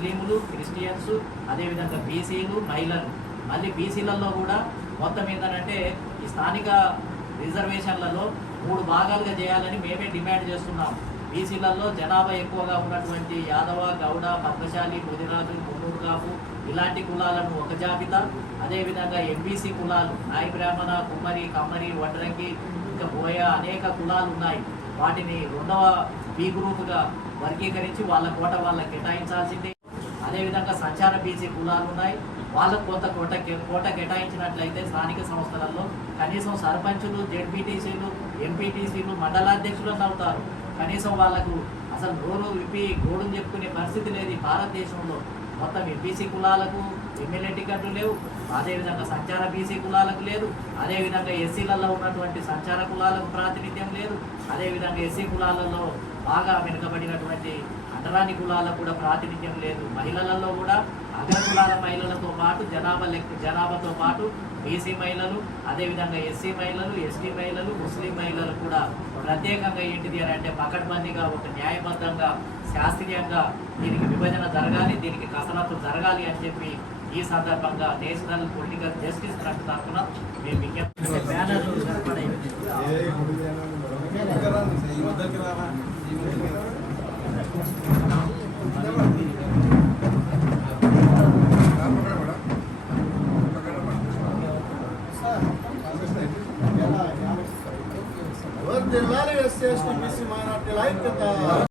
ముస్లింలు, క్రిస్టియన్స్, అదేవిధంగా బీసీలు, మహిళలు. మళ్ళీ బీసీలలో కూడా మొత్తం ఏంటంటే ఈ స్థానిక రిజర్వేషన్లలో 3 భాగాలుగా చేయాలని మేమే డిమాండ్ చేస్తున్నాం. బీసీలలో జనాభా ఎక్కువగా ఉన్నటువంటి యాదవ, గౌడ, పద్మశాలి, ముదిరాజు, మున్నూరు కాపు ఇలాంటి కులాలను ఒక జాబితా, అదేవిధంగా ఎంబీసీ కులాలు నాయి బ్రాహ్మణ, కుమ్మరి, కమ్మరి, వడ్రంగి, ఇంకా బోయ అనేక కులాలు ఉన్నాయి. వాటిని 2వ బి గ్రూపుగా వర్గీకరించి వాళ్ళ కోట వాళ్ళకి కేటాయించాల్సిందే. అదేవిధంగా సంచార బీసీ కులాలు ఉన్నాయి, వాళ్ళకు కొంత కోట కేటాయించినట్లయితే స్థానిక సంస్థలలో కనీసం సర్పంచులు, జెడ్పీటీసీలు, ఎంపీటీసీలు, మండలాధ్యక్షులను అవుతారు. కనీసం వాళ్ళకు అసలు నోరు విప్పి గోడుని చెప్పుకునే పరిస్థితి లేదు. భారతదేశంలో మొత్తం ఎంపీసీ కులాలకు ఎమ్మెల్యే టికెట్లు లేవు, అదేవిధంగా సంచార బీసీ కులాలకు లేదు, అదేవిధంగా ఎస్సీలలో ఉన్నటువంటి సంచార కులాలకు ప్రాతినిధ్యం లేదు, అదేవిధంగా ఎస్సీ కులాలలో బాగా వెనుకబడినటువంటి అంటరాని కులాలకు కూడా ప్రాతినిధ్యం లేదు. మహిళలలో కూడా అగ్ర కులాల మహిళలతో పాటు జనాభాతో పాటు బీసీ మహిళలు, అదేవిధంగా ఎస్సీ మహిళలు, ఎస్టీ మహిళలు, ముస్లిం మహిళలు కూడా ప్రత్యేకంగా ఏంటిది అని అంటే పకడ్బందీగా ఒక న్యాయబద్ధంగా శాస్త్రీయంగా దీనికి విభజన జరగాలి, దీనికి కసరత్తు జరగాలి అని చెప్పి ఈ సందర్భంగా నేషనల్ పొలిటికల్ జస్టిస్ ట్రస్ట్ తరఫున మేము విజ్ఞప్తి జిల్లాలో ఎస్సీ ఎస్టీ బీసీ మైనార్టీల ఐక్యత.